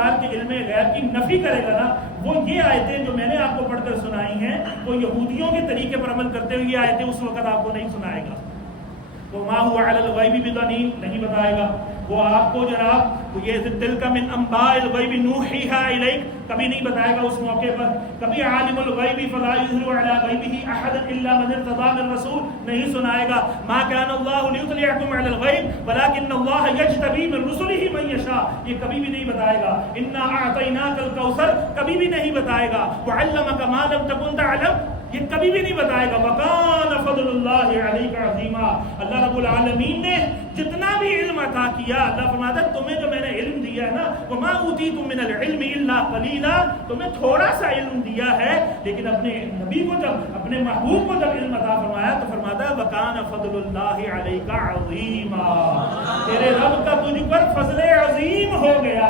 انکار کے علم غیب کی نفی کرے گا نا، وہ یہ آیتیں جو میں نے آپ کو پڑھ کر سنائی ہیں وہ یہودیوں کے طریقے پر عمل کرتے ہوئے یہ آیتیں اس وقت آپ کو نہیں سنائے گا. وما هو على الغیب بضنین نہیں بتائے گا وہ آپ کو جناب یہ تلک من انباء الغیب نوحیھا الیک کبھی نہیں بتائے گا اس موقع پر. کبھی عالم الغیب فلا یظہر علی غیبہ احد الا من ارتضی من رسول نہیں سنائے گا. ما کان اللہ لیطلعکم علی الغیب ولکن اللہ یجتبی من رسلہ من یشاء یہ کبھی بھی نہیں بتائے گا. انا اعطیناک الکوثر کبھی بھی نہیں بتائے گا. وعلمک ما لم تکن تعلم یہ کبھی بھی نہیں بتائے گا. وَكَانَ فَضْلُ اللَّهِ عَلَيْكَ عَظِيمًا اللہ رب العالمین نے جتنا بھی علم عطا کیا اللہ فرماتا ہے تمہیں جو میں نے علم دیا ہے نا وَمَا أُوتِيتُم مِّنَ الْعِلْمِ إِلَّا قَلِيلًا تمہیں تھوڑا سا علم دیا ہے لیکن اپنے نبی کو جب اپنے محبوب کو جب علم عطا فرمایا تو فرماتا ہے وَكَانَ فَضْلُ اللَّهِ عَلَيْكَ عَظِيمًا تیرے رب کا تجھ پر فضل عظیم ہو گیا.